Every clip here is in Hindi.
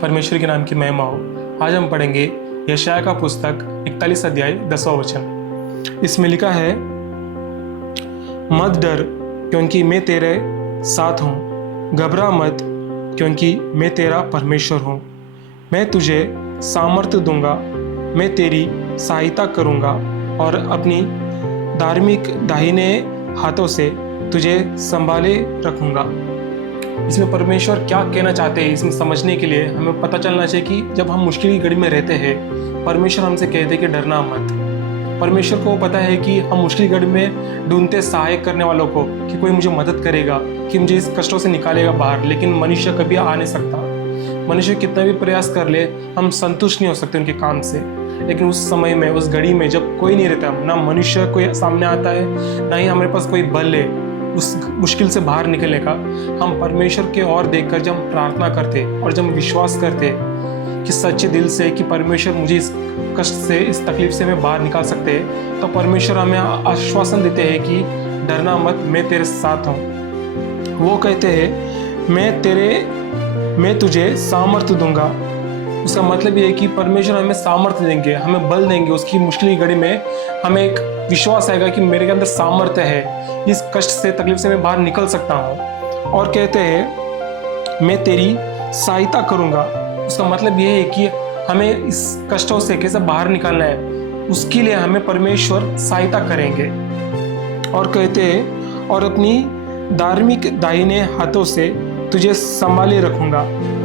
परमेश्वर के नाम की महिमा हो। आज हम पढ़ेंगे यशायाह का पुस्तक 41 अध्याय 10वां वचन। इसमें लिखा है, मत डर क्योंकि मैं तेरे साथ हूँ, घबरा मत क्योंकि मैं तेरा परमेश्वर हूँ। मैं तुझे सामर्थ्य दूंगा, मैं तेरी सहायता करूँगा और अपनी धार्मिक दाहिने हाथों से तुझे संभाले रखूँगा। इसमें परमेश्वर क्या कहना चाहते हैं, इसमें समझने के लिए हमें पता चलना चाहिए कि जब हम मुश्किल की घड़ी में रहते हैं, परमेश्वर हमसे कहते हैं कि डरना मत। परमेश्वर को पता है कि हम मुश्किल घड़ी में ढूंढते सहायक करने वालों को, कि कोई मुझे मदद करेगा, कि मुझे इस कष्टों से निकालेगा बाहर। लेकिन मनुष्य कभी आ नहीं सकता। मनुष्य कितना भी प्रयास कर ले, हम संतुष्ट नहीं हो सकते उनके काम से। लेकिन उस समय में, उस घड़ी में जब कोई नहीं रहता, ना मनुष्य कोई सामने आता है, ना ही हमारे पास कोई बल है उस मुश्किल से बाहर निकलने का, हम परमेश्वर के ओर देखकर जब हम प्रार्थना करते और जब हम विश्वास करते कि सच्चे दिल से कि परमेश्वर मुझे इस कष्ट से, इस तकलीफ से मैं बाहर निकाल सकते हैं, तो परमेश्वर हमें आश्वासन देते हैं कि डरना मत, मैं तेरे साथ हूँ। वो कहते हैं, मैं तुझे सामर्थ्य दूंगा। उसका मतलब ये है कि परमेश्वर हमें सामर्थ्य देंगे, हमें बल देंगे। उसकी मुश्किल घड़ी में हमें एक विश्वास आएगा कि मेरे अंदर सामर्थ्य है, इस कष्ट से, तकलीफ से मैं बाहर निकल सकता हूँ। और कहते हैं, मैं तेरी सहायता करूँगा। उसका मतलब ये है कि हमें इस कष्टों से कैसे बाहर निकालना है, उसके लिए हमें परमेश्वर सहायता करेंगे। और कहते हैं, और अपनी धार्मिक दाहिने हाथों से तुझे संभाले रखूँगा।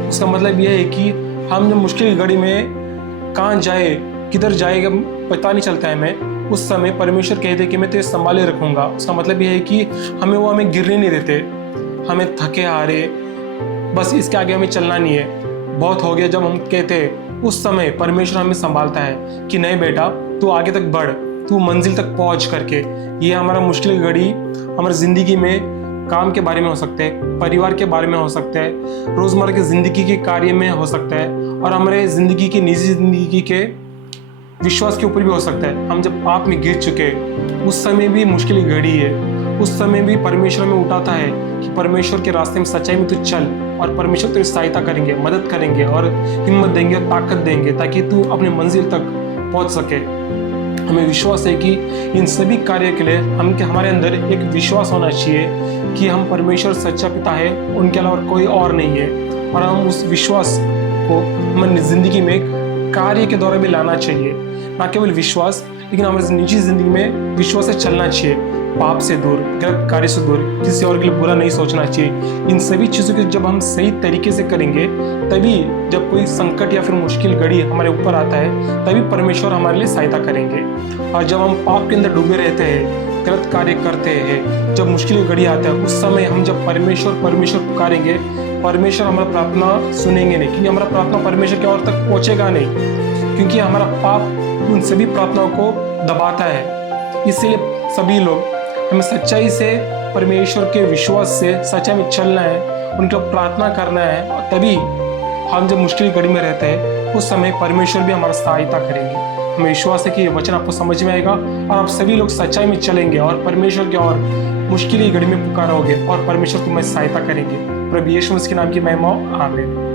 उसका मतलब ये है कि हम जब मुश्किल घड़ी में कहाँ जाए, किधर जाएगा पता नहीं चलता है हमें, उस समय परमेश्वर कहते हैं कि मैं तुझे संभाले रखूँगा। उसका मतलब ये है कि हमें गिरने नहीं देते, हमें थके हारे बस इसके आगे हमें चलना नहीं है, बहुत हो गया जब हम कहते हैं, उस समय परमेश्वर हमें संभालता है कि नहीं बेटा, तू आगे तक बढ़, तू मंजिल तक पहुँच करके। ये हमारा मुश्किल घड़ी हमारी ज़िंदगी में काम के बारे में हो सकते हैं, परिवार के बारे में हो सकता है, रोज़मर्रा की ज़िंदगी के कार्य में हो सकता है, और हमारे ज़िंदगी की निजी ज़िंदगी के विश्वास के ऊपर भी हो सकता है। हम जब पाप में गिर चुके, उस समय भी मुश्किल घड़ी है, उस समय भी परमेश्वर हमें उठाता है कि परमेश्वर के रास्ते में, सच्चाई में तू चल, और परमेश्वर तेरी सहायता करेंगे, मदद करेंगे और हिम्मत देंगे और ताकत देंगे, ताकि तू अपने मंजिल तक पहुँच सके। हमें विश्वास है कि इन सभी कार्य के लिए हमारे अंदर एक विश्वास होना चाहिए कि हम परमेश्वर सच्चा पिता है, उनके अलावा कोई और नहीं है। और हम उस विश्वास को हमारी ज़िंदगी में कार्य के द्वारा भी लाना चाहिए, ना केवल विश्वास, लेकिन हमारी निजी ज़िंदगी में विश्वास से चलना चाहिए, पाप से दूर, गलत कार्य से दूर, किसी और के लिए बुरा नहीं सोचना चाहिए। इन सभी चीज़ों को जब हम सही तरीके से करेंगे, तभी जब कोई संकट या फिर मुश्किल घड़ी हमारे ऊपर आता है, तभी परमेश्वर हमारे लिए सहायता करेंगे। और जब हम पाप के अंदर डूबे रहते हैं, गलत कार्य करते हैं, जब मुश्किल घड़ी आता है, उस समय हम जब परमेश्वर पुकारेंगे, परमेश्वर हमारा प्रार्थना सुनेंगे नहीं, क्योंकि हमारा प्रार्थना परमेश्वर के और तक पहुँचेगा नहीं, क्योंकि हमारा पाप उन सभी प्रार्थनाओं को दबाता है। इसलिए सभी लोग हमें सच्चाई से, परमेश्वर के विश्वास से सच्चाई में चलना है, उनका प्रार्थना करना है, और तभी हम जब मुश्किल घड़ी में रहते हैं, उस समय परमेश्वर भी हमारा सहायता करेंगे। हमें विश्वास है कि ये वचन आपको समझ में आएगा और आप सभी लोग सच्चाई में चलेंगे और परमेश्वर के और मुश्किल घड़ी में पुकारोगे और परमेश्वर तुम्हें सहायता करेंगे। प्रभु यीशु मसीह के नाम की महिमा हो। आमीन।